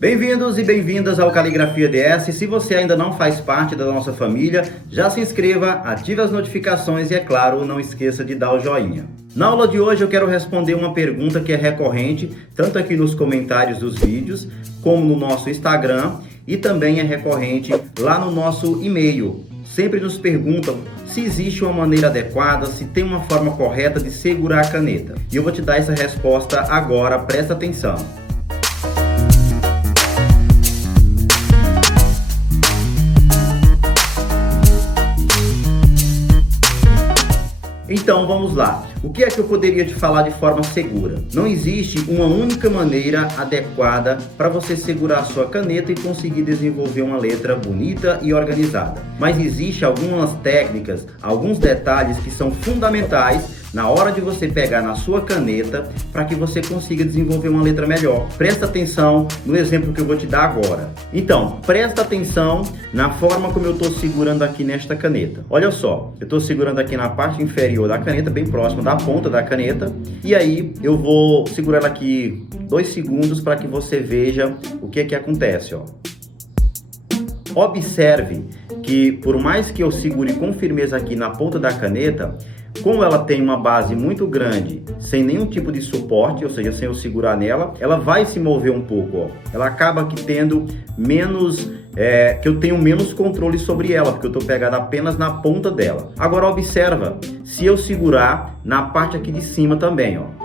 Bem-vindos e bem-vindas ao Caligrafia DS. Se você ainda não faz parte da nossa família, já se inscreva, ative as notificações e, é claro, não esqueça de dar o joinha. Na aula de hoje eu quero responder uma pergunta que é recorrente, tanto aqui nos comentários dos vídeos, como no nosso Instagram, e também é recorrente lá no nosso e-mail. Sempre nos perguntam se existe uma maneira adequada, se tem uma forma correta de segurar a caneta. E eu vou te dar essa resposta agora, presta atenção. Então vamos lá, o que é que eu poderia te falar de forma segura? Não existe uma única maneira adequada para você segurar a sua caneta e conseguir desenvolver uma letra bonita e organizada. Mas existem algumas técnicas, alguns detalhes que são fundamentais na hora de você pegar na sua caneta para que você consiga desenvolver uma letra melhor. Presta atenção no exemplo que eu vou te dar agora. Então, presta atenção na forma como eu estou segurando aqui nesta caneta. Olha só, eu estou segurando aqui na parte inferior da caneta, bem próximo da ponta da caneta, e aí eu vou segurar ela aqui 2 segundos para que você veja o que acontece, ó. Observe que por mais que eu segure com firmeza aqui na ponta da caneta, como ela tem uma base muito grande, sem nenhum tipo de suporte, ou seja, sem eu segurar nela, ela vai se mover um pouco, ó. Ela acaba que tendo menos, que eu tenho menos controle sobre ela, porque eu estou pegado apenas na ponta dela. Agora observa, se eu segurar na parte aqui de cima também, ó.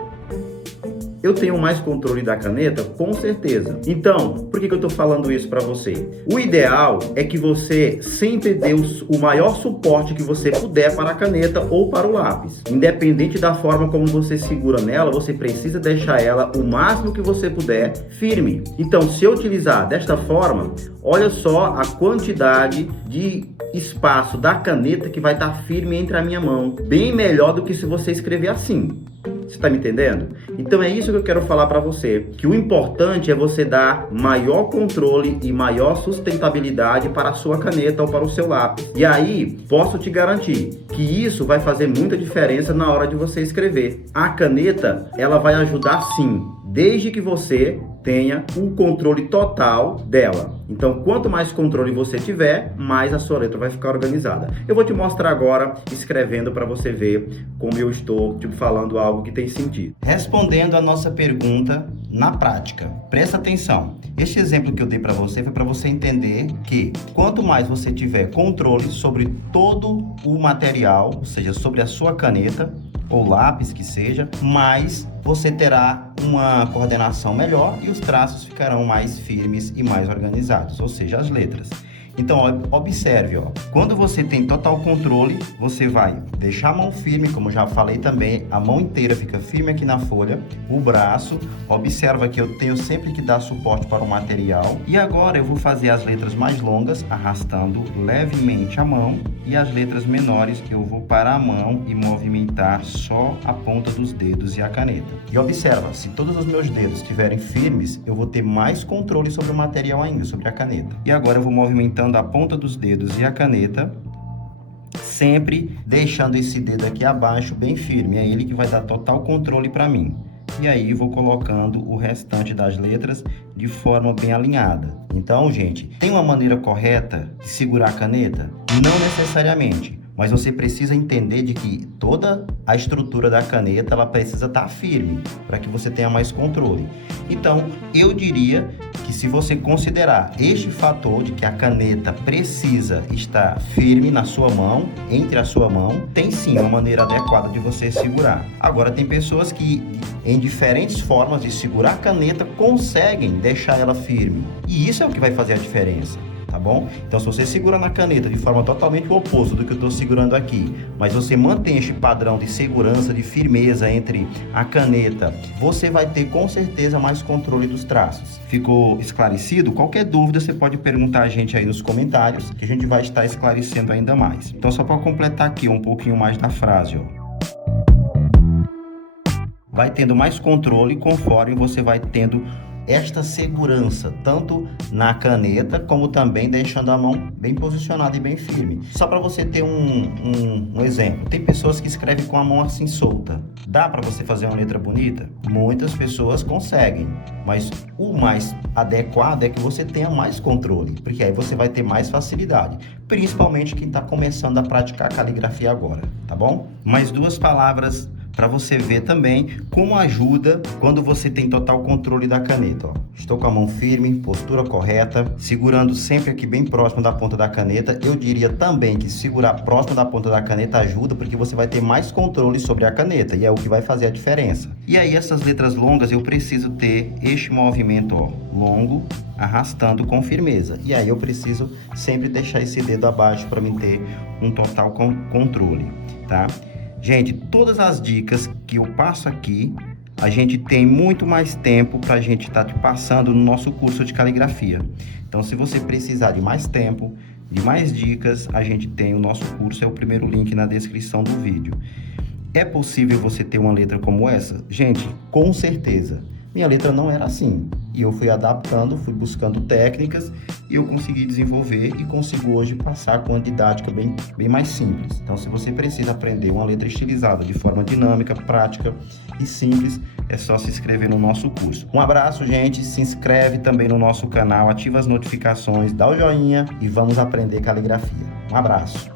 Eu tenho mais controle da caneta? Com certeza. Então, por que eu estou falando isso para você? O ideal é que você sempre dê o maior suporte que você puder para a caneta ou para o lápis. Independente da forma como você segura nela, você precisa deixar ela o máximo que você puder firme. Então, se eu utilizar desta forma, olha só a quantidade de espaço da caneta que vai estar firme entre a minha mão. Bem melhor do que se você escrever assim. Você está me entendendo? Então é isso que eu quero falar para você, que o importante é você dar maior controle e maior sustentabilidade para a sua caneta ou para o seu lápis. E aí, posso te garantir que isso vai fazer muita diferença na hora de você escrever. A caneta, ela vai ajudar sim, desde que você tenha o controle total dela. Então, quanto mais controle você tiver, mais a sua letra vai ficar organizada. Eu vou te mostrar agora, escrevendo, para você ver como eu estou falando algo que tem sentido. Respondendo a nossa pergunta na prática. Presta atenção. Este exemplo que eu dei para você foi para você entender que quanto mais você tiver controle sobre todo o material, ou seja, sobre a sua caneta ou lápis que seja, mais você terá uma coordenação melhor e os traços ficarão mais firmes e mais organizados, ou seja, as letras. Então, observe, ó, quando você tem total controle, você vai deixar a mão firme, como já falei também, a mão inteira fica firme aqui na folha, o braço, observa que eu tenho sempre que dar suporte para o material. E agora eu vou fazer as letras mais longas, arrastando levemente a mão, e as letras menores que eu vou parar a mão e movimentar só a ponta dos dedos e a caneta. E observa, se todos os meus dedos estiverem firmes, eu vou ter mais controle sobre o material ainda, sobre a caneta. E agora eu vou movimentando a ponta dos dedos e a caneta, sempre deixando esse dedo aqui abaixo bem firme. É ele que vai dar total controle para mim. E aí vou colocando o restante das letras de forma bem alinhada. Então, gente, tem uma maneira correta de segurar a caneta? Não necessariamente. Mas você precisa entender de que toda a estrutura da caneta ela precisa estar firme para que você tenha mais controle. Então, eu diria que se você considerar este fator de que a caneta precisa estar firme na sua mão, entre a sua mão, tem sim uma maneira adequada de você segurar. Agora, tem pessoas que em diferentes formas de segurar a caneta conseguem deixar ela firme. E isso é o que vai fazer a diferença. Tá bom? Então, se você segura na caneta de forma totalmente oposta do que eu estou segurando aqui, mas você mantém este padrão de segurança, de firmeza entre a caneta, você vai ter com certeza mais controle dos traços. Ficou esclarecido? Qualquer dúvida você pode perguntar a gente aí nos comentários, que a gente vai estar esclarecendo ainda mais. Então, só para completar aqui um pouquinho mais da frase, ó. Vai tendo mais controle conforme você vai tendo esta segurança, tanto na caneta, como também deixando a mão bem posicionada e bem firme. Só para você ter um exemplo, tem pessoas que escrevem com a mão assim solta. Dá para você fazer uma letra bonita? Muitas pessoas conseguem, mas o mais adequado é que você tenha mais controle, porque aí você vai ter mais facilidade, principalmente quem está começando a praticar caligrafia agora, tá bom? Mais duas palavras para você ver também como ajuda quando você tem total controle da caneta. Ó. Estou com a mão firme, postura correta, segurando sempre aqui bem próximo da ponta da caneta. Eu diria também que segurar próximo da ponta da caneta ajuda, porque você vai ter mais controle sobre a caneta e é o que vai fazer a diferença. E aí essas letras longas eu preciso ter este movimento ó, longo, arrastando com firmeza. E aí eu preciso sempre deixar esse dedo abaixo para mim ter um total controle, tá? Gente, todas as dicas que eu passo aqui, a gente tem muito mais tempo para a gente estar te passando no nosso curso de caligrafia. Então, se você precisar de mais tempo, de mais dicas, a gente tem o nosso curso, é o primeiro link na descrição do vídeo. É possível você ter uma letra como essa? Gente, com certeza. Minha letra não era assim. E eu fui adaptando, fui buscando técnicas e eu consegui desenvolver e consigo hoje passar com uma didática bem mais simples. Então, se você precisa aprender uma letra estilizada de forma dinâmica, prática e simples, é só se inscrever no nosso curso. Um abraço, gente. Se inscreve também no nosso canal, ativa as notificações, dá o joinha e vamos aprender caligrafia. Um abraço.